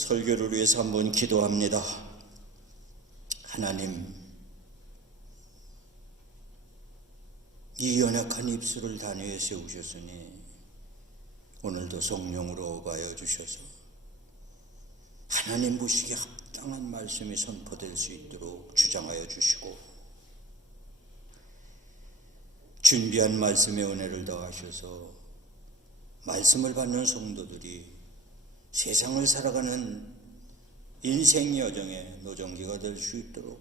설교를 위해서 한번 기도합니다. 하나님, 이 연약한 입술을 단위에 세우셨으니 오늘도 성령으로 업하여 주셔서 하나님 보시기에 합당한 말씀이 선포될 수 있도록 주장하여 주시고, 준비한 말씀의 은혜를 더하셔서 말씀을 받는 성도들이 세상을 살아가는 인생 여정의 노정기가 될 수 있도록,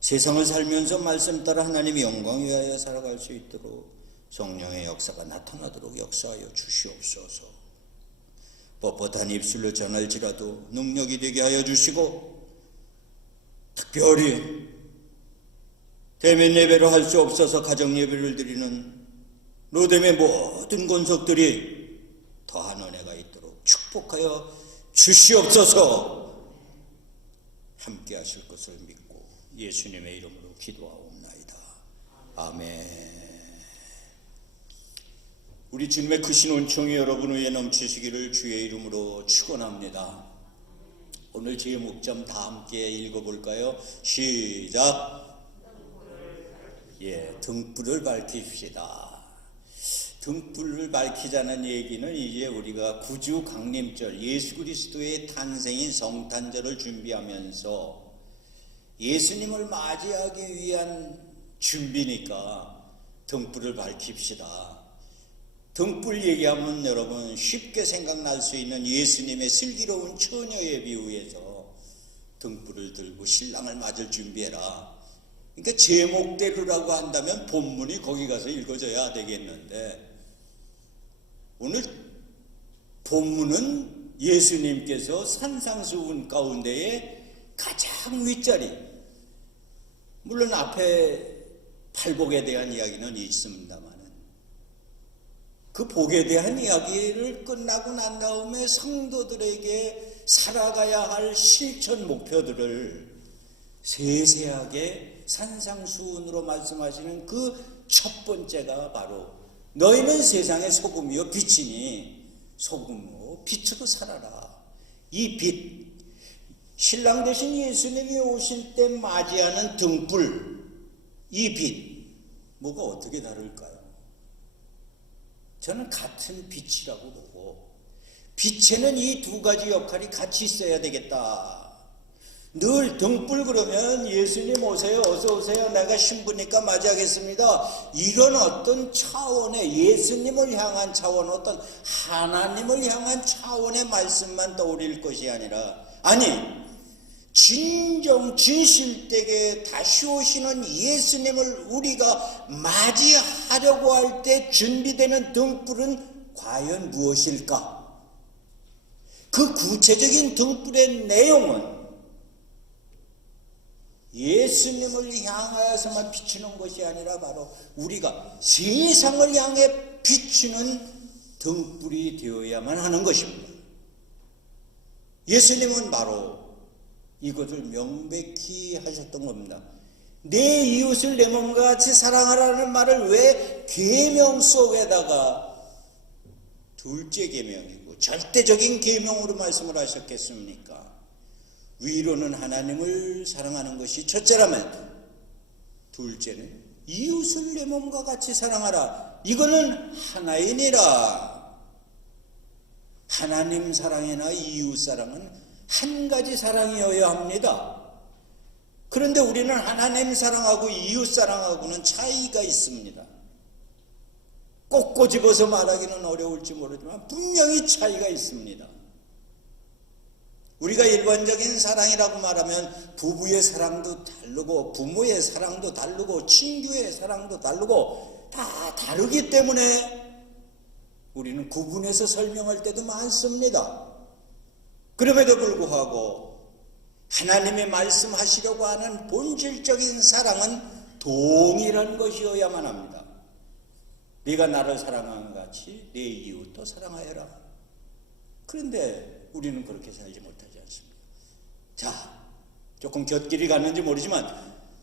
세상을 살면서 말씀 따라 하나님의 영광 위하여 살아갈 수 있도록 성령의 역사가 나타나도록 역사하여 주시옵소서. 뻣뻣한 입술로 전할지라도 능력이 되게 하여 주시고, 특별히 대면 예배로 할 수 없어서 가정 예배를 드리는 로뎀의 모든 권속들이 더한 은혜가 있도록 축복하여 주시옵소서. 함께 하실 것을 믿고 예수님의 이름으로 기도하옵나이다. 아멘. 우리 주님의 크신 은총이 여러분 위에 넘치시기를 주의 이름으로 축원합니다. 오늘 제목점 다 함께 읽어볼까요? 시작. 등불을 밝힙시다. 등불을 밝히자는 얘기는 이제 우리가 구주 강림절, 예수 그리스도의 탄생인 성탄절을 준비하면서 예수님을 맞이하기 위한 준비니까 등불을 밝힙시다. 등불 얘기하면 여러분 쉽게 생각날 수 있는 예수님의 슬기로운 처녀의 비유에서 등불을 들고 신랑을 맞을 준비해라. 그러니까 제목대로라고 한다면 본문이 거기 가서 읽어져야 되겠는데, 오늘 본문은 예수님께서 산상수훈 가운데에 가장 윗자리, 물론 앞에 팔복에 대한 이야기는 있습니다만 그 복에 대한 이야기를 끝나고 난 다음에 성도들에게 살아가야 할 실천 목표들을 세세하게 산상수훈으로 말씀하시는 그 첫 번째가 바로 너희는 세상의 소금이요 빛이니 소금으로 빛으로 살아라. 이 빛, 신랑 되신 예수님이 오실 때 맞이하는 등불, 이 빛, 뭐가 어떻게 다를까요? 저는 같은 빛이라고 보고, 빛에는 이 두 가지 역할이 같이 있어야 되겠다. 늘 등불 그러면 예수님 오세요, 어서 오세요, 내가 신부니까 맞이하겠습니다, 이런 어떤 차원의, 예수님을 향한 차원, 어떤 하나님을 향한 차원의 말씀만 떠올릴 것이 아니라, 아니 진정 진실되게 다시 오시는 예수님을 우리가 맞이하려고 할 때 준비되는 등불은 과연 무엇일까? 그 구체적인 등불의 내용은 예수님을 향하여서만 비추는 것이 아니라 바로 우리가 세상을 향해 비추는 등불이 되어야만 하는 것입니다. 예수님은 바로 이것을 명백히 하셨던 겁니다. 내 이웃을 내 몸과 같이 사랑하라는 말을 왜 계명 속에다가 둘째 계명이고 절대적인 계명으로 말씀을 하셨겠습니까? 위로는 하나님을 사랑하는 것이 첫째라면, 둘째는 이웃을 내 몸과 같이 사랑하라. 이거는 하나이니라. 하나님 사랑이나 이웃 사랑은 한 가지 사랑이어야 합니다. 그런데 우리는 하나님 사랑하고 이웃 사랑하고는 차이가 있습니다. 꼭 꼬집어서 말하기는 어려울지 모르지만 분명히 차이가 있습니다. 우리가 일반적인 사랑이라고 말하면 부부의 사랑도 다르고 부모의 사랑도 다르고 친구의 사랑도 다르고 다 다르기 때문에 우리는 구분해서 설명할 때도 많습니다. 그럼에도 불구하고 하나님의 말씀하시려고 하는 본질적인 사랑은 동일한 것이어야만 합니다. 네가 나를 사랑한 같이 네 이웃도 사랑하여라. 그런데 우리는 그렇게 살지 못하지 않습니다. 자, 조금 곁길이 갔는지 모르지만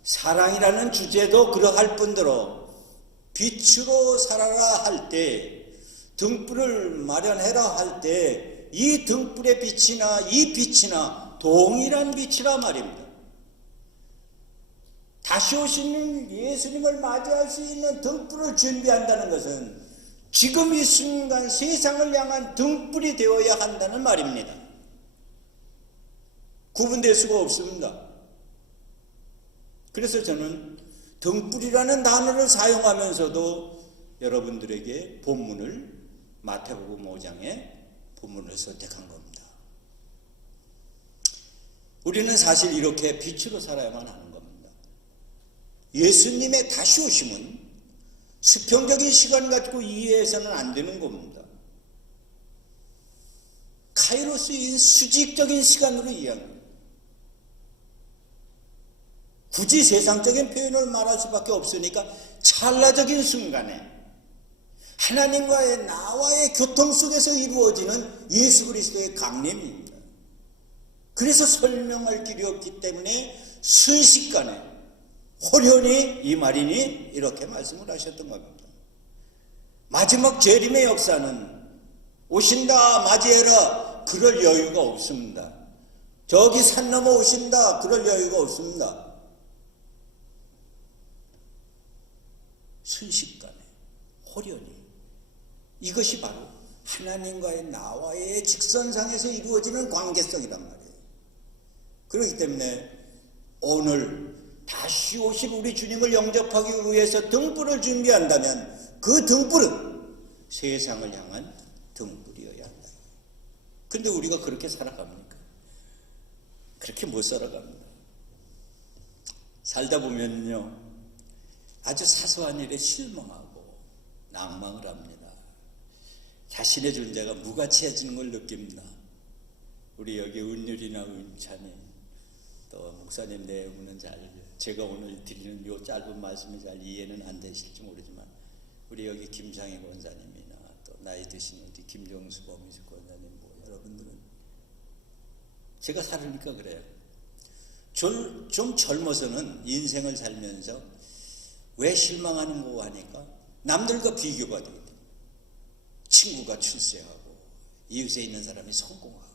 사랑이라는 주제도 그러할 뿐더러 빛으로 살아라 할 때, 등불을 마련해라 할 때 이 등불의 빛이나 이 빛이나 동일한 빛이라 말입니다. 다시 오시는 예수님을 맞이할 수 있는 등불을 준비한다는 것은 지금 이 순간 세상을 향한 등불이 되어야 한다는 말입니다. 구분될 수가 없습니다. 그래서 저는 등불이라는 단어를 사용하면서도 여러분들에게 본문을 마태복음 5장의 본문을 선택한 겁니다. 우리는 사실 이렇게 빛으로 살아야만 하는 겁니다. 예수님의 다시 오심은 수평적인 시간 가지고 이해해서는 안 되는 겁니다. 카이로스인 수직적인 시간으로 이해합니다. 굳이 세상적인 표현을 말할 수밖에 없으니까 찰나적인 순간에 하나님과의 나와의 교통 속에서 이루어지는 예수 그리스도의 강림입니다. 그래서 설명할 길이 없기 때문에 순식간에 호련히 이 말이니 이렇게 말씀을 하셨던 겁니다. 마지막 재림의 역사는 오신다 맞이해라 그럴 여유가 없습니다. 저기 산 넘어 오신다 그럴 여유가 없습니다. 순식간에 호련히 이것이 바로 하나님과의 나와의 직선상에서 이루어지는 관계성이란 말이에요. 그렇기 때문에 오늘 다시 오실 우리 주님을 영접하기 위해서 등불을 준비한다면 그 등불은 세상을 향한 등불이어야 한다. 그런데 우리가 그렇게 살아갑니까? 그렇게 못 살아갑니다. 살다 보면요 아주 사소한 일에 실망하고 낭망을 합니다. 자신의 존재가 무가치해지는 걸 느낍니다. 우리 여기 은율이나 은찬이 또 목사님 내용은 제가 오늘 드리는 이 짧은 말씀이 잘 이해는 안 되실지 모르지만 우리 여기 김상희 권사님이나 또 나이 드신 우리 김정수 범위수 권사님 여러분들은 제가 살으니까 그래요. 좀 젊어서는 인생을 살면서 왜 실망하는 거 하니까 남들과 비교가 되거든요. 친구가 출세하고 이웃에 있는 사람이 성공하고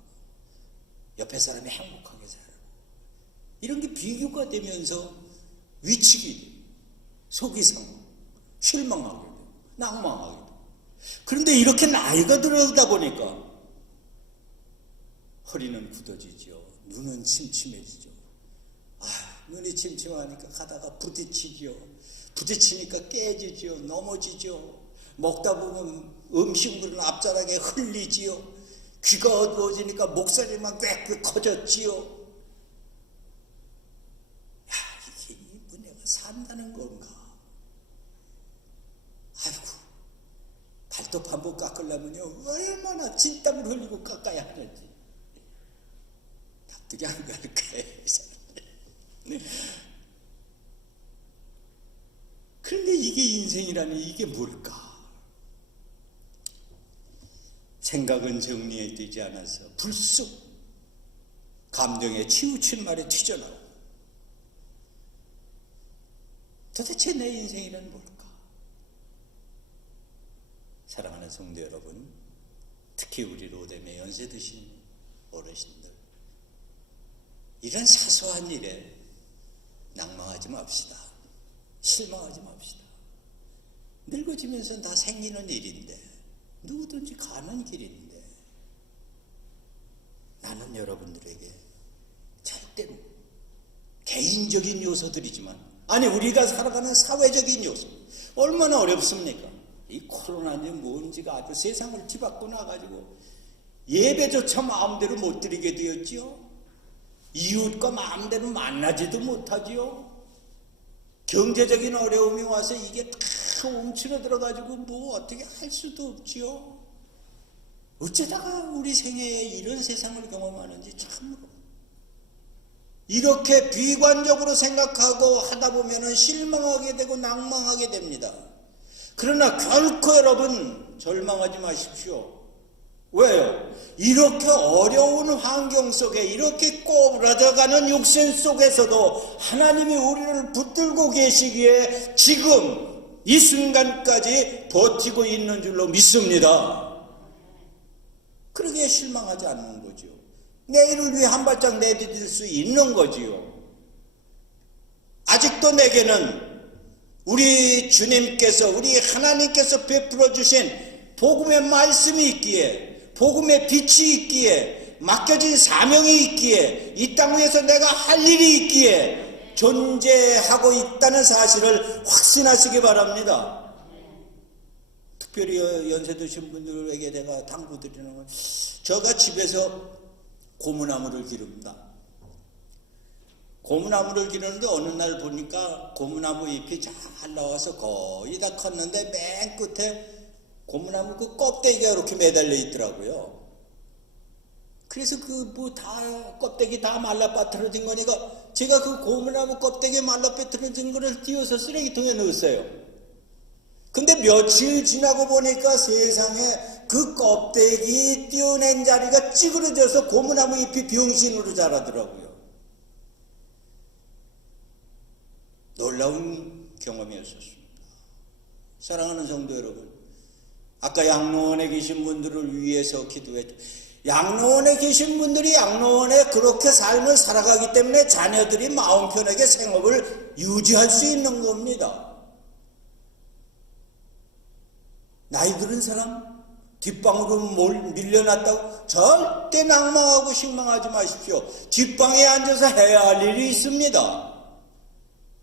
옆에 사람이 행복하게 살고 이런 게 비교가 되면서 위축이 돼요. 속이 상하고 실망하게 돼요. 낭망하게 돼요. 그런데 이렇게 나이가 들어다 보니까 허리는 굳어지죠. 눈은 침침해지죠. 눈이 침침하니까 가다가 부딪히죠. 부딪히니까 깨지죠. 넘어지죠. 먹다 보면 음식물은 앞자락에 흘리지요. 귀가 어두워지니까 목소리 막 꽥꽥 커졌지요. 이게 내가 산다는 건가? 아이고, 발톱 한번 깎으려면요 얼마나 진땀을 흘리고 깎아야 하는지 납득이 안 갈 거예요. 그런데 이게 인생이라니 이게 뭘까? 생각은 정리되지 않아서 불쑥 감정에 치우친 말이 튀어나오고 도대체 내 인생이란 뭘까? 사랑하는 성도 여러분, 특히 우리 로뎀의 연세 드신 어르신들 이런 사소한 일에 낭망하지 맙시다. 실망하지 맙시다. 늙어지면서 다 생기는 일인데 누구든지 가는 길인데 나는 여러분들에게 절대로 개인적인 요소들이지만 아니 우리가 살아가는 사회적인 요소 얼마나 어렵습니까? 이 코로나인지 뭔지가 아주 세상을 뒤바꿔 놔가지고 예배조차 마음대로 못 드리게 되었지요. 이웃과 마음대로 만나지도 못하지요. 경제적인 어려움이 와서 이게 다 움츠러 들어가지고 뭐 어떻게 할 수도 없지요. 어쩌다가 우리 생애에 이런 세상을 경험하는지 참으로 이렇게 비관적으로 생각하고 하다 보면 실망하게 되고 낭망하게 됩니다. 그러나 결코 여러분 절망하지 마십시오. 왜요? 이렇게 어려운 환경 속에 이렇게 꼬부라져가는 육신 속에서도 하나님이 우리를 붙들고 계시기에 지금 이 순간까지 버티고 있는 줄로 믿습니다. 그러기에 실망하지 않는 거죠. 내일을 위해 한 발짝 내디딜 수 있는 거지요. 아직도 내게는 우리 주님께서, 우리 하나님께서 베풀어 주신 복음의 말씀이 있기에, 복음의 빛이 있기에, 맡겨진 사명이 있기에, 이 땅 위에서 내가 할 일이 있기에 존재하고 있다는 사실을 확신하시기 바랍니다. 특별히 연세 드신 분들에게 내가 당부드리는 건, 제가 집에서 고무나무를 기릅니다. 고무나무를 기르는데 어느 날 보니까 고무나무 잎이 잘 나와서 거의 다 컸는데 맨 끝에 고무나무 그 껍데기가 이렇게 매달려 있더라고요. 그래서 다 껍데기 다 말라 빠뜨려진 거니까 제가 그 고무나무 껍데기 말라 빠뜨려진 거를 띄워서 쓰레기통에 넣었어요. 근데 며칠 지나고 보니까 세상에 그 껍데기 띄워낸 자리가 찌그러져서 고무나무 잎이 병신으로 자라더라고요. 놀라운 경험이었습니다. 사랑하는 성도 여러분, 아까 양로원에 계신 분들을 위해서 기도했죠. 양로원에 계신 분들이 양로원에 그렇게 삶을 살아가기 때문에 자녀들이 마음 편하게 생업을 유지할 수 있는 겁니다. 나이 들은 사람 뒷방으로 밀려났다고 절대 낭망하고 실망하지 마십시오. 뒷방에 앉아서 해야 할 일이 있습니다.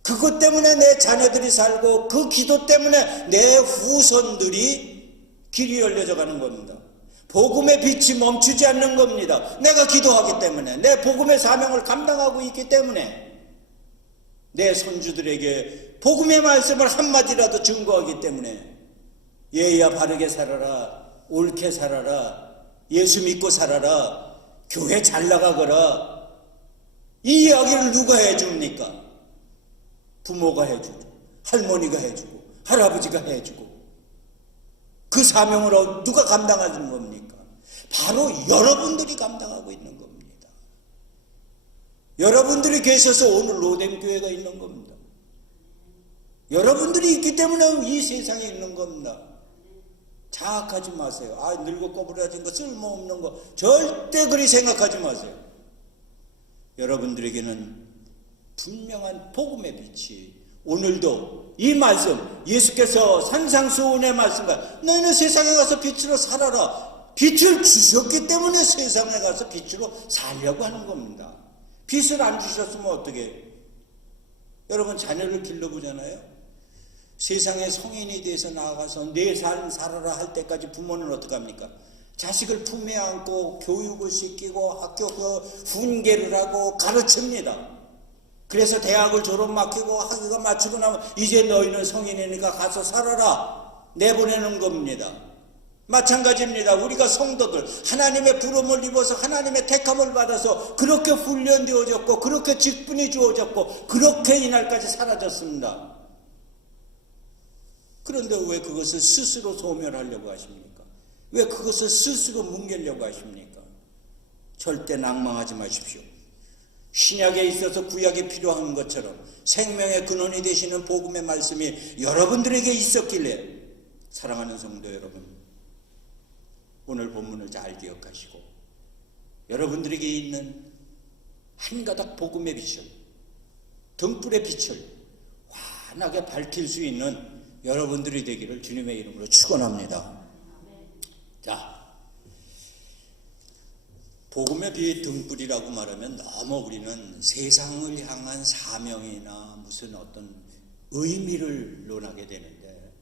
그것 때문에 내 자녀들이 살고 그 기도 때문에 내 후손들이 길이 열려져 가는 겁니다. 복음의 빛이 멈추지 않는 겁니다. 내가 기도하기 때문에, 내 복음의 사명을 감당하고 있기 때문에, 내 손주들에게 복음의 말씀을 한마디라도 증거하기 때문에, 예의야 바르게 살아라, 옳게 살아라, 예수 믿고 살아라, 교회 잘 나가거라, 이 이야기를 누가 해줍니까? 부모가 해주고, 할머니가 해주고, 할아버지가 해주고, 그 사명을 누가 감당하는 겁니까? 바로 여러분들이 감당하고 있는 겁니다. 여러분들이 계셔서 오늘 로뎀교회가 있는 겁니다. 여러분들이 있기 때문에 이 세상에 있는 겁니다. 자학하지 마세요. 늙어 꼬부라진 거, 쓸모없는 거 절대 그리 생각하지 마세요. 여러분들에게는 분명한 복음의 빛이 오늘도 이 말씀, 예수께서 산상수훈의 말씀과 너희는 세상에 가서 빛으로 살아라. 빛을 주셨기 때문에 세상에 가서 빛으로 살려고 하는 겁니다. 빛을 안 주셨으면 어떻게? 여러분 자녀를 길러보잖아요. 세상에 성인이 돼서 나아가서 내 삶 살아라 할 때까지 부모는 어떻게 합니까? 자식을 품에 안고 교육을 시키고 학교 훈계를 하고 가르칩니다. 그래서 대학을 졸업 맡기고 학위가 마치고 나면 이제 너희는 성인이니까 가서 살아라 내보내는 겁니다. 마찬가지입니다. 우리가 성도들 하나님의 부름을 입어서 하나님의 택함을 받아서 그렇게 훈련되어졌고 그렇게 직분이 주어졌고 그렇게 이날까지 사라졌습니다. 그런데 왜 그것을 스스로 소멸하려고 하십니까? 왜 그것을 스스로 뭉개려고 하십니까? 절대 낭망하지 마십시오. 신약에 있어서 구약이 필요한 것처럼 생명의 근원이 되시는 복음의 말씀이 여러분들에게 있었길래, 사랑하는 성도 여러분, 오늘 본문을 잘 기억하시고 여러분들에게 있는 한 가닥 복음의 빛을, 등불의 빛을 환하게 밝힐 수 있는 여러분들이 되기를 주님의 이름으로 축원합니다. 자, 복음의 빛 등불이라고 말하면 너무 우리는 세상을 향한 사명이나 무슨 어떤 의미를 논하게 되는데,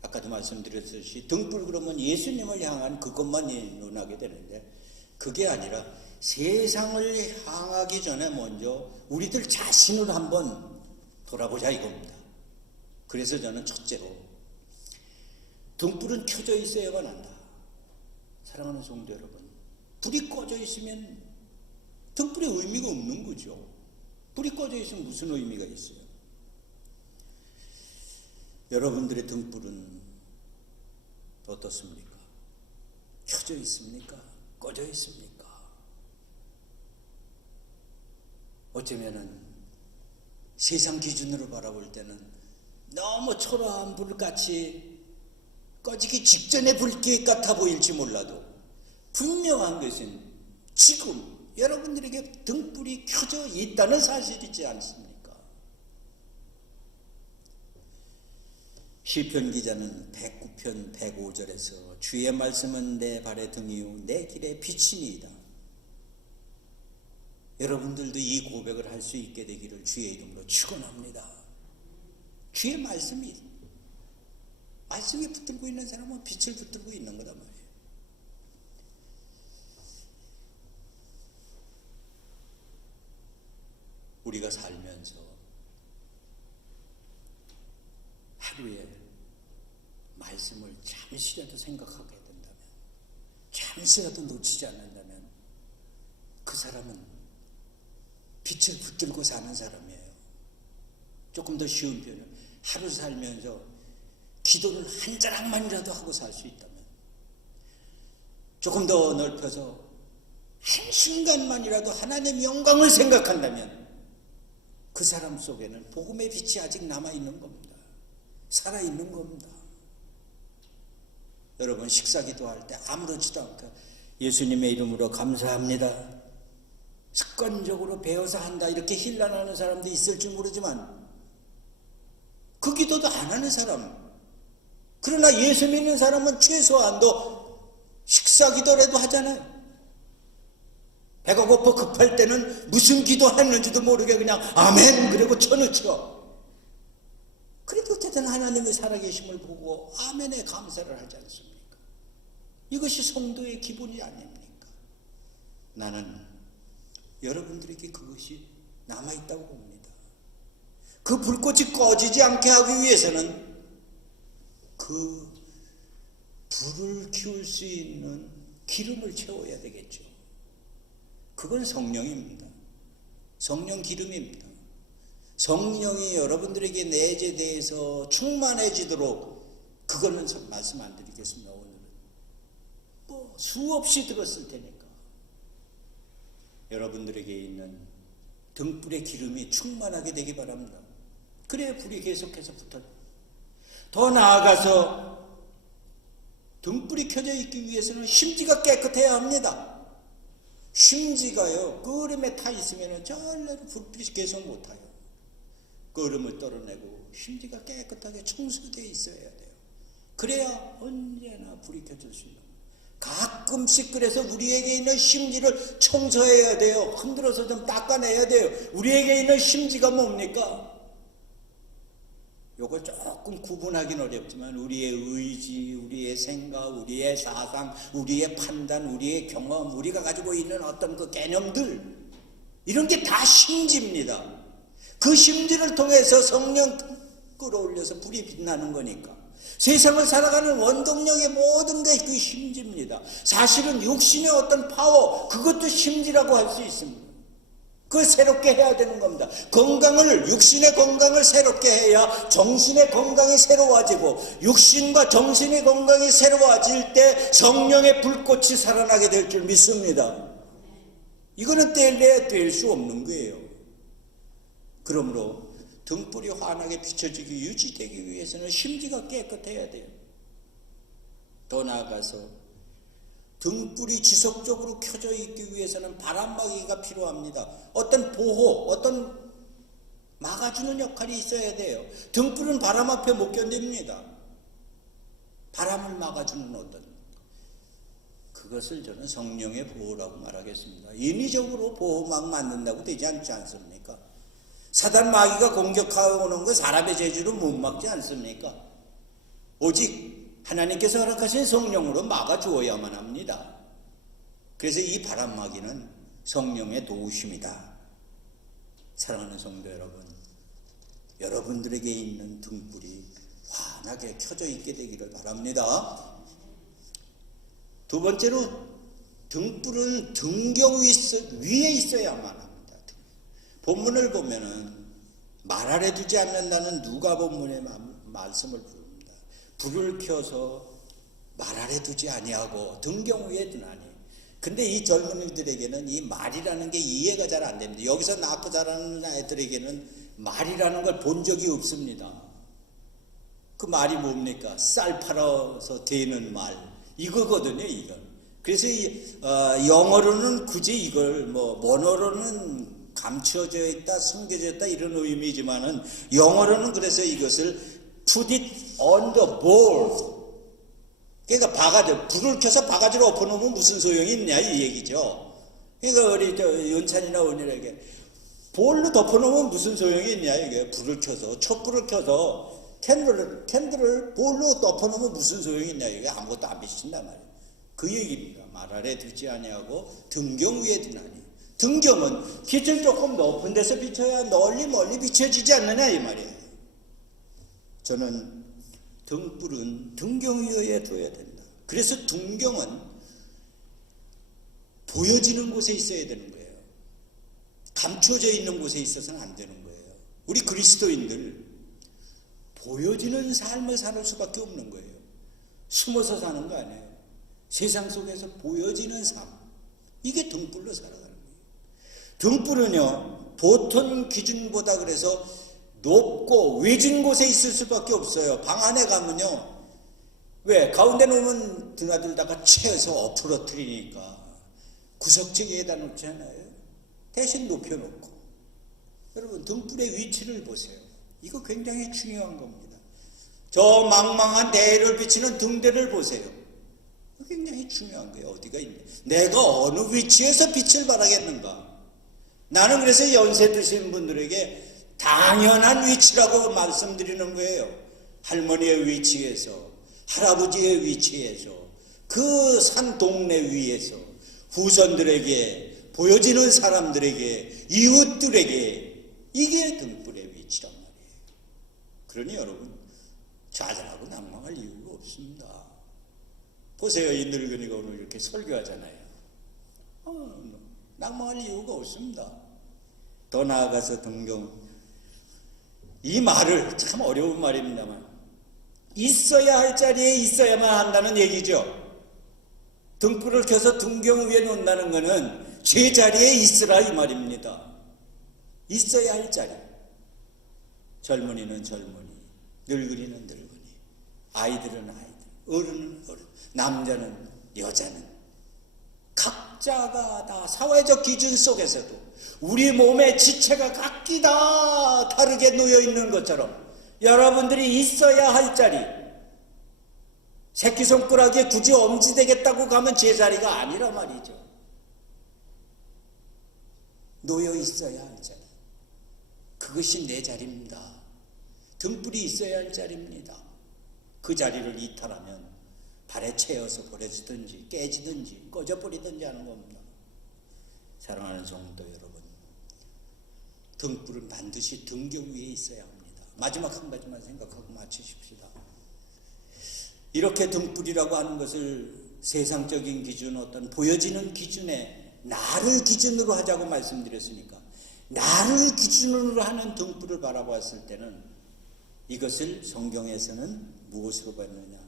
아까도 말씀드렸듯이 등불 그러면 예수님을 향한 그것만 논하게 되는데, 그게 아니라 세상을 향하기 전에 먼저 우리들 자신을 한번 돌아보자 이겁니다. 그래서 저는 첫째로 등불은 켜져 있어야만 한다. 사랑하는 성도 여러분, 불이 꺼져 있으면 등불의 의미가 없는 거죠. 불이 꺼져 있으면 무슨 의미가 있어요? 여러분들의 등불은 어떻습니까? 켜져 있습니까? 꺼져 있습니까? 어쩌면은 세상 기준으로 바라볼 때는 너무 초라한 불같이 꺼지기 직전의 불빛 같아 보일지 몰라도 분명한 것은 지금 여러분들에게 등불이 켜져 있다는 사실이지 않습니까? 시편 기자는 109편 105절에서 주의 말씀은 내 발의 등이요 내 길의 빛이니이다. 여러분들도 이 고백을 할 수 있게 되기를 주의 이름으로 축원합니다. 주의 말씀이 붙들고 있는 사람은 빛을 붙들고 있는 거란 말이에요. 우리가 살면서 하루에 말씀을 잠시라도 생각하게 된다면, 잠시라도 놓치지 않는다면 그 사람은 빛을 붙들고 사는 사람이에요. 조금 더 쉬운 표현은 하루 살면서 기도를 한 자락만이라도 하고 살 수 있다면, 조금 더 넓혀서 한순간만이라도 하나님의 영광을 생각한다면 그 사람 속에는 복음의 빛이 아직 남아있는 겁니다. 살아있는 겁니다. 여러분 식사 기도할 때 아무렇지도 않고 예수님의 이름으로 감사합니다, 습관적으로 배워서 한다 이렇게 힐난하는 사람도 있을지 모르지만 그 기도도 안 하는 사람, 그러나 예수 믿는 사람은 최소한도 식사 기도라도 하잖아요. 배가 고파 급할 때는 무슨 기도했는지도 모르게 그냥 아멘 그러고 쳐넣죠. 그래도 어쨌든 하나님의 살아계심을 보고 아멘에 감사를 하지 않습니까? 이것이 성도의 기본이 아닙니까? 나는 여러분들에게 그것이 남아있다고 봅니다. 그 불꽃이 꺼지지 않게 하기 위해서는 그 불을 키울 수 있는 기름을 채워야 되겠죠. 그건 성령입니다. 성령 기름입니다. 성령이 여러분들에게 내재돼서 충만해지도록 그거는 말씀 안 드리겠습니다. 오늘은 뭐 수없이 들었을 테니까 여러분들에게 있는 등불의 기름이 충만하게 되기 바랍니다. 그래야 불이 계속해서 붙어요. 더 나아가서 등불이 켜져 있기 위해서는 심지가 깨끗해야 합니다. 심지가요, 끓음에 타 있으면 전례로 불빛이 계속 못 타요. 끓음을 떨어내고 심지가 깨끗하게 청소되어 있어야 돼요. 그래야 언제나 불이 켜질 수 있는 거예요. 가끔씩 그래서 우리에게 있는 심지를 청소해야 돼요. 흔들어서 좀 닦아내야 돼요. 우리에게 있는 심지가 뭡니까? 요걸 조금 구분하기는 어렵지만 우리의 의지, 우리의 생각, 우리의 사상, 우리의 판단, 우리의 경험, 우리가 가지고 있는 어떤 그 개념들, 이런 게 다 심지입니다. 그 심지를 통해서 성령 끌어올려서 불이 빛나는 거니까 세상을 살아가는 원동력의 모든 게 그 심지입니다. 사실은 육신의 어떤 파워, 그것도 심지라고 할 수 있습니다. 그걸 새롭게 해야 되는 겁니다. 육신의 건강을 새롭게 해야 정신의 건강이 새로워지고, 육신과 정신의 건강이 새로워질 때 성령의 불꽃이 살아나게 될 줄 믿습니다. 이거는 뗄래야 뗄 수 없는 거예요. 그러므로 등불이 환하게 비춰지기, 유지되기 위해서는 심지가 깨끗해야 돼요. 더 나아가서 등불이 지속적으로 켜져 있기 위해서는 바람막이가 필요합니다. 어떤 보호, 어떤 막아주는 역할이 있어야 돼요. 등불은 바람 앞에 못 견딥니다. 바람을 막아주는 어떤, 그것을 저는 성령의 보호라고 말하겠습니다. 인위적으로 보호막 만든다고 되지 않지 않습니까? 사단 마귀가 공격하고 오는 거 사람의 재주로 못 막지 않습니까? 오직 하나님께서 허락하신 성령으로 막아주어야만 합니다. 그래서 이 바람막이는 성령의 도우심이다. 사랑하는 성도 여러분, 여러분들에게 있는 등불이 환하게 켜져 있게 되기를 바랍니다. 두 번째로, 등불은 등경 위에 있어야만 합니다. 본문을 보면은 말 아래 두지 않는다는 누가복음의 말씀을 부릅니다. 불을 켜서 말 아래 두지 아니하고 등경 위에 두나니. 근데 이 젊은이들에게는 이 말이라는 게 이해가 잘 안 됩니다. 여기서 낳고 자라는 아이들에게는 말이라는 걸 본 적이 없습니다. 그 말이 뭡니까? 쌀 팔아서 되는 말, 이거거든요. 이건 그래서 영어로는 굳이 이걸 원어로는 감춰져 있다, 숨겨져 있다 이런 의미지만은 영어로는 그래서 이것을 put it on the board. 그러니까 불을 켜서 바가지로 엎어놓으면 무슨 소용이 있냐 이 얘기죠. 그러니까 우리 연찬이나 은일에게 볼로 덮어놓으면 무슨 소용이 있냐 이게. 불을 켜서 촛불을 켜서 캔들을 볼로 덮어놓으면 무슨 소용이 있냐 이게. 아무것도 안 비친단 말이에요. 그 얘기입니다. 말 아래 두지 아니하고 등경 위에 두나니. 등경은 빛을 조금 높은 데서 비춰야 멀리 비춰지지 않느냐 이 말이에요. 저는 등불은 등경 위에 둬야 된다. 그래서 등경은 보여지는 곳에 있어야 되는 거예요. 감춰져 있는 곳에 있어서는 안 되는 거예요. 우리 그리스도인들 보여지는 삶을 살 수밖에 없는 거예요. 숨어서 사는 거 아니에요. 세상 속에서 보여지는 삶, 이게 등불로 살아가는 거예요. 등불은요 보통 기준보다 그래서 높고 외진 곳에 있을 수밖에 없어요. 방 안에 가면요 왜 가운데 놓으면 드나들다가 채워서 엎으러뜨리니까 구석지기에다 놓지 않아요. 대신 높여놓고. 여러분 등불의 위치를 보세요. 이거 굉장히 중요한 겁니다. 저 망망한 대를 비치는 등대를 보세요. 굉장히 중요한 거예요. 어디가 있냐. 내가 어느 위치에서 빛을 발하겠는가. 나는 그래서 연세 드신 분들에게 당연한 위치라고 말씀드리는 거예요. 할머니의 위치에서, 할아버지의 위치에서, 그 산 동네 위에서 후손들에게, 보여지는 사람들에게, 이웃들에게, 이게 등불의 위치란 말이에요. 그러니 여러분 좌절하고 낭망할 이유가 없습니다. 보세요. 이 늙은이가 오늘 이렇게 설교하잖아요. 낭망할 이유가 없습니다. 더 나아가서 이 말을 참 어려운 말입니다만 있어야 할 자리에 있어야만 한다는 얘기죠. 등불을 켜서 등경 위에 놓는다는 것은 제자리에 있으라 이 말입니다. 있어야 할 자리. 젊은이는 젊은이, 늙은이는 늙은이, 아이들은 아이들, 어른은 어른, 남자는 여자는 각자가 다 사회적 기준 속에서도 우리 몸의 지체가 각기 다 다르게 놓여있는 것처럼 여러분들이 있어야 할 자리, 새끼손가락에 굳이 엄지되겠다고 가면 제자리가 아니라 말이죠. 놓여 있어야 할 자리, 그것이 내 자리입니다. 등불이 있어야 할 자리입니다. 그 자리를 이탈하면 발에 채워서 버려지든지 깨지든지 꺼져버리든지 하는 겁니다. 사랑하는 성도 여러분, 등불은 반드시 등경 위에 있어야 합니다. 마지막 한 가지만 생각하고 마치십시다. 이렇게 등불이라고 하는 것을 세상적인 기준, 어떤 보여지는 기준에 나를 기준으로 하자고 말씀드렸으니까 나를 기준으로 하는 등불을 바라보았을 때는 이것을 성경에서는 무엇으로 봤느냐?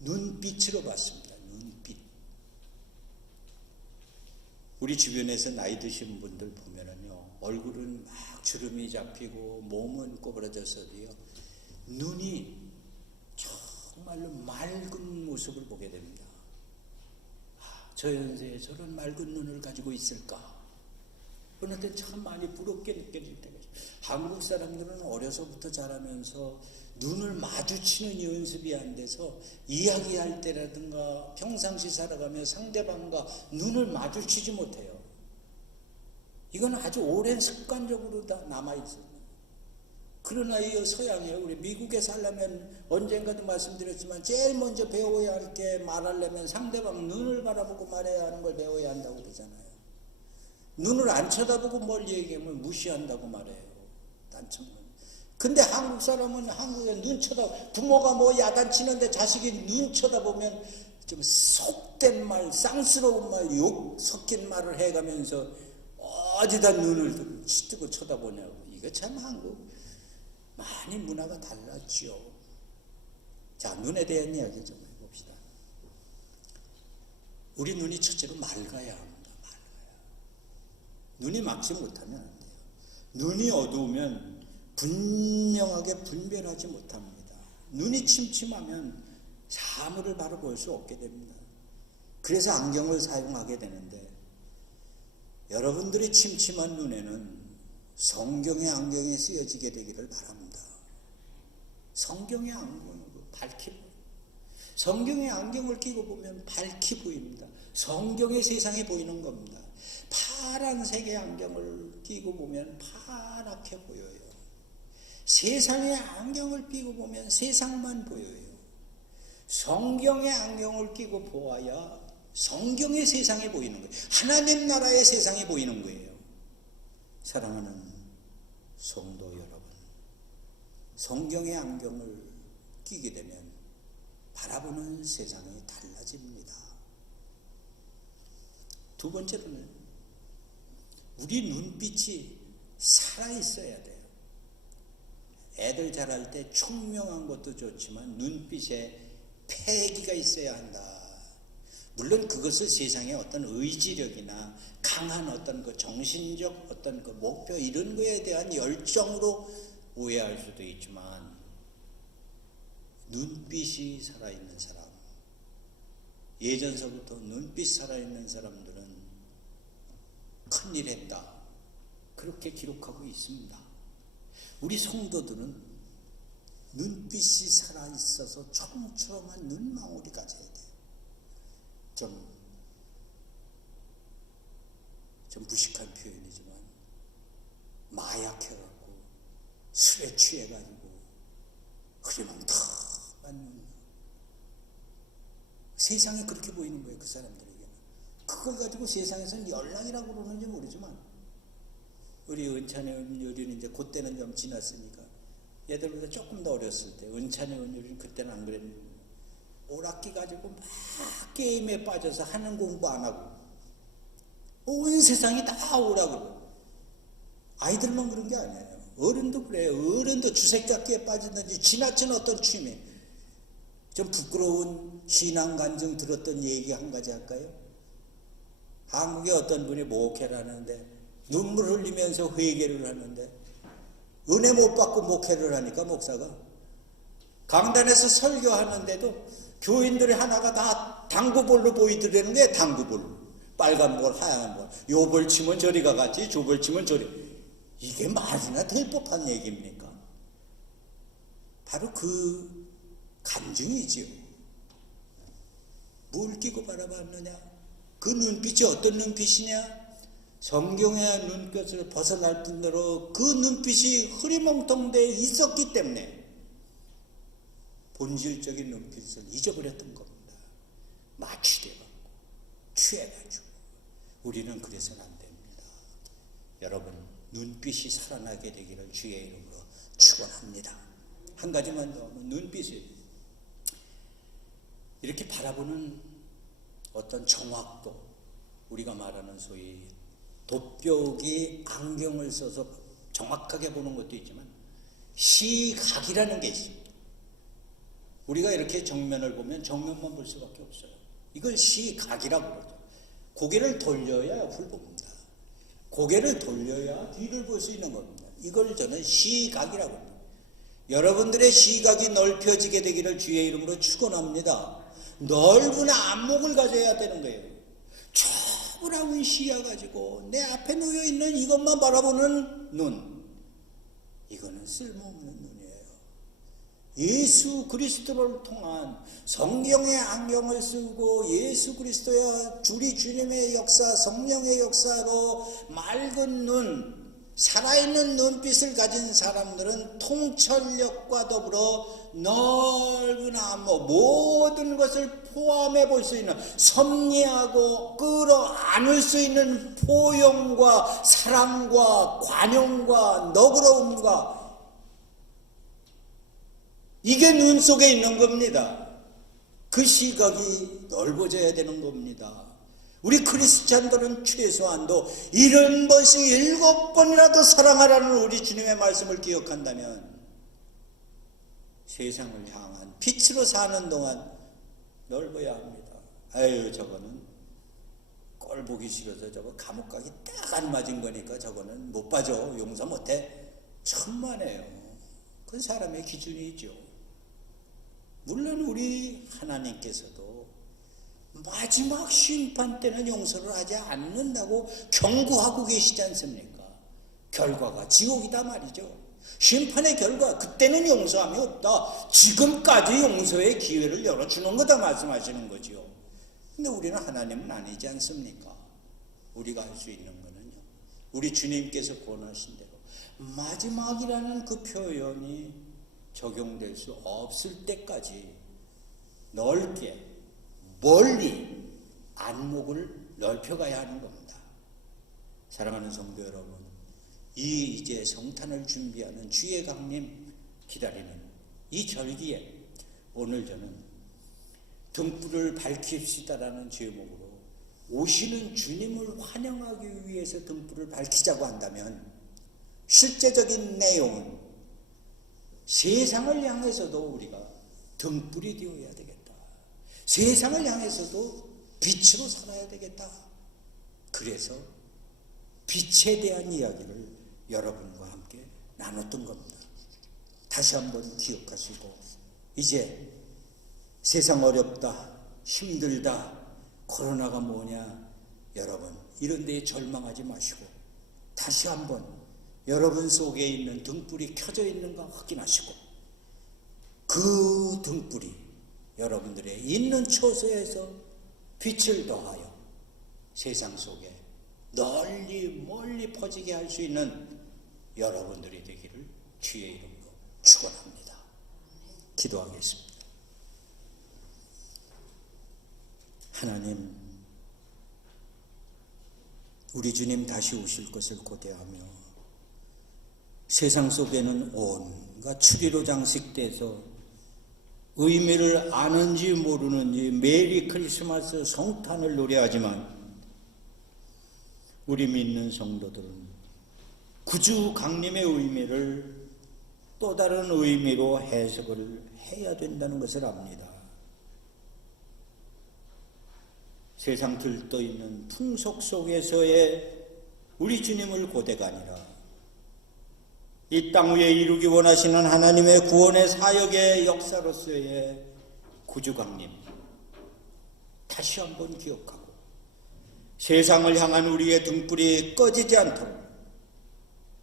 눈빛으로 봤습니다. 눈빛. 우리 주변에서 나이 드신 분들 보면은요, 얼굴은 막 주름이 잡히고 몸은 꼬부라져서도요, 눈이 정말로 맑은 모습을 보게 됩니다. 저 연세에 저런 맑은 눈을 가지고 있을까? 어느 때 참 많이 부럽게 느껴질 때가 있어요. 한국 사람들은 어려서부터 자라면서 눈을 마주치는 연습이 안 돼서 이야기할 때라든가 평상시 살아가며 상대방과 눈을 마주치지 못해요. 이건 아주 오랜 습관적으로 다 남아있어요. 그러나 이 서양에 우리 미국에 살려면 언젠가도 말씀드렸지만 제일 먼저 배워야 할 게 말하려면 상대방 눈을 바라보고 말해야 하는 걸 배워야 한다고 그러잖아요. 눈을 안 쳐다보고 멀리 얘기하면 무시한다고 말해요. 단청은. 근데 한국 사람은 한국에 눈 쳐다, 부모가 뭐 야단치는데 자식이 눈 쳐다보면 좀 속된 말, 쌍스러운 말, 욕 섞인 말을 해가면서 어디다 눈을 뜨고 쳐다보냐고. 이거 참 한국 많이 문화가 달랐죠. 자, 눈에 대한 이야기 좀 해봅시다. 우리 눈이 첫째로 맑아야 합니다. 눈이 맑지 못하면 안 돼요. 눈이 어두우면 분명하게 분별하지 못합니다. 눈이 침침하면 사물을 바로 볼 수 없게 됩니다. 그래서 안경을 사용하게 되는데, 여러분들의 침침한 눈에는 성경의 안경이 쓰여지게 되기를 바랍니다. 성경의 안경으로 밝히 보여요. 성경의 안경을 끼고 보면 밝히 보입니다. 성경의 세상이 보이는 겁니다. 파란색의 안경을 끼고 보면 파랗게 보여요. 세상의 안경을 끼고 보면 세상만 보여요. 성경의 안경을 끼고 보아야 성경의 세상이 보이는 거예요. 하나님 나라의 세상이 보이는 거예요. 사랑하는 성도 여러분, 성경의 안경을 끼게 되면 바라보는 세상이 달라집니다. 두 번째로는 우리 눈빛이 살아있어야 돼요. 애들 자랄 때 총명한 것도 좋지만 눈빛에 패기가 있어야 한다. 물론 그것을 세상의 어떤 의지력이나 강한 어떤 그 정신적 어떤 그 목표 이런 거에 대한 열정으로 오해할 수도 있지만, 눈빛이 살아있는 사람, 예전서부터 눈빛 살아있는 사람들은 큰일 했다, 그렇게 기록하고 있습니다. 우리 성도들은 눈빛이 살아있어서 초롱초롱한 눈망울이 가져야 돼요. 좀 무식한 표현이지만 마약해갖고 술에 취해가지고 흐리멍텅한 눈, 세상이 그렇게 보이는 거예요. 그 사람들에게는. 그걸 가지고 세상에서는 연락이라고 그러는지 모르지만, 우리 은찬이 은율이는 이제 그때는 좀 지났으니까, 얘들보다 조금 더 어렸을 때 은찬이 은율이는 그때는 안 그랬는데, 오락기 가지고 막 게임에 빠져서 하는 공부 안 하고 온 세상이 다 오라고. 아이들만 그런 게 아니에요. 어른도 그래요. 어른도 주색잡기에 빠지든지 지나친 어떤 취미. 좀 부끄러운 신앙 간증 들었던 얘기 한 가지 할까요? 한국의 어떤 분이 목회를 하는데 눈물 흘리면서 회개를 하는데, 은혜 못 받고 목회를 하니까 목사가 강단에서 설교하는데도 교인들이 하나가 다 당구볼로 보이더라는 거예요. 당구볼. 빨간 볼, 하얀 볼. 요 볼 치면 저리 가겠지, 저 볼 치면 저리. 이게 말이나 될 법한 얘기입니까? 바로 그 간증이지요. 뭘 끼고 바라봤느냐? 그 눈빛이 어떤 눈빛이냐? 성경의 눈빛을 벗어날 뿐더러 그 눈빛이 흐리멍텅돼 있었기 때문에 본질적인 눈빛을 잊어버렸던 겁니다. 마취돼갖고 취해가지고. 우리는 그래서는 안 됩니다. 여러분, 눈빛이 살아나게 되기를 주의 이름으로 축원합니다. 한 가지만 더 하면, 눈빛이 이렇게 바라보는 어떤 정확도, 우리가 말하는 소위 돋벽이 안경을 써서 정확하게 보는 것도 있지만 시각이라는 게 있습니다. 우리가 이렇게 정면을 보면 정면만 볼 수밖에 없어요. 이걸 시각이라고 그러죠. 고개를 돌려야 불 봅니다. 고개를 돌려야 뒤를 볼 수 있는 겁니다. 이걸 저는 시각이라고 합니다. 여러분들의 시각이 넓혀지게 되기를 주의 이름으로 축원합니다. 넓은 안목을 가져야 되는 거예요. 좁은 시야 가지고 내 앞에 놓여 있는 이것만 바라보는 눈, 이거는 쓸모없는 눈이에요. 예수 그리스도를 통한 성경의 안경을 쓰고 예수 그리스도의 우리 주님의 역사, 성령의 역사로 맑은 눈, 살아있는 눈빛을 가진 사람들은 통찰력과 더불어 넓은 안목, 모든 것을 포함해 볼 수 있는, 섭리하고 끌어안을 수 있는 포용과 사랑과 관용과 너그러움과, 이게 눈 속에 있는 겁니다. 그 시각이 넓어져야 되는 겁니다. 우리 크리스찬들은 최소한도 70번씩 7번이라도 사랑하라는 우리 주님의 말씀을 기억한다면 세상을 향한 빛으로 사는 동안 넓어야 합니다. 아유, 저거는 꼴 보기 싫어서 저거 감옥 가기 딱 안 맞은 거니까 저거는 못 봐줘, 용서 못해. 천만에요. 그건 사람의 기준이죠. 물론 우리 하나님께서도 마지막 심판 때는 용서를 하지 않는다고 경고하고 계시지 않습니까? 결과가 지옥이다 말이죠. 심판의 결과, 그때는 용서함이 없다. 지금까지 용서의 기회를 열어주는 거다 말씀하시는 거죠. 근데 우리는 하나님은 아니지 않습니까? 우리가 할 수 있는 거는요, 우리 주님께서 권하신 대로 마지막이라는 그 표현이 적용될 수 없을 때까지 넓게 멀리 안목을 넓혀가야 하는 겁니다. 사랑하는 성도 여러분, 이제 성탄을 준비하는 주의 강림 기다리는 이 절기에 오늘 저는 등불을 밝힙시다라는 제목으로 오시는 주님을 환영하기 위해서 등불을 밝히자고 한다면 실제적인 내용은 세상을 향해서도 우리가 등불이 되어야 되겠다. 세상을 향해서도 빛으로 살아야 되겠다. 그래서 빛에 대한 이야기를 여러분과 함께 나눴던 겁니다. 다시 한번 기억하시고, 이제 세상 어렵다, 힘들다, 코로나가 뭐냐, 여러분 이런 데에 절망하지 마시고 다시 한번 여러분 속에 있는 등불이 켜져 있는가 확인하시고, 그 등불이 여러분들의 있는 처소에서 빛을 더하여 세상 속에 널리 멀리 퍼지게 할 수 있는 여러분들이 되기를 주의 이름으로 축원합니다. 기도하겠습니다. 하나님, 우리 주님 다시 오실 것을 고대하며 세상 속에는 온갖 추리로 장식돼서 의미를 아는지 모르는지 메리 크리스마스 성탄을 노래하지만 우리 믿는 성도들은 구주 강림의 의미를 또 다른 의미로 해석을 해야 된다는 것을 압니다. 세상 들떠있는 풍속 속에서의 우리 주님을 고대가 아니라 이 땅 위에 이루기 원하시는 하나님의 구원의 사역의 역사로서의 구주 강림 다시 한번 기억하고 세상을 향한 우리의 등불이 꺼지지 않도록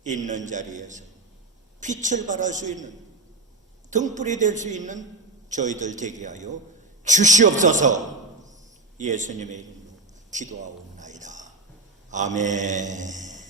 있는 자리에서 빛을 발할 수 있는 등불이 될 수 있는 저희들 되게 하여 주시옵소서. 예수님의 이름으로 기도하옵나이다. 아멘.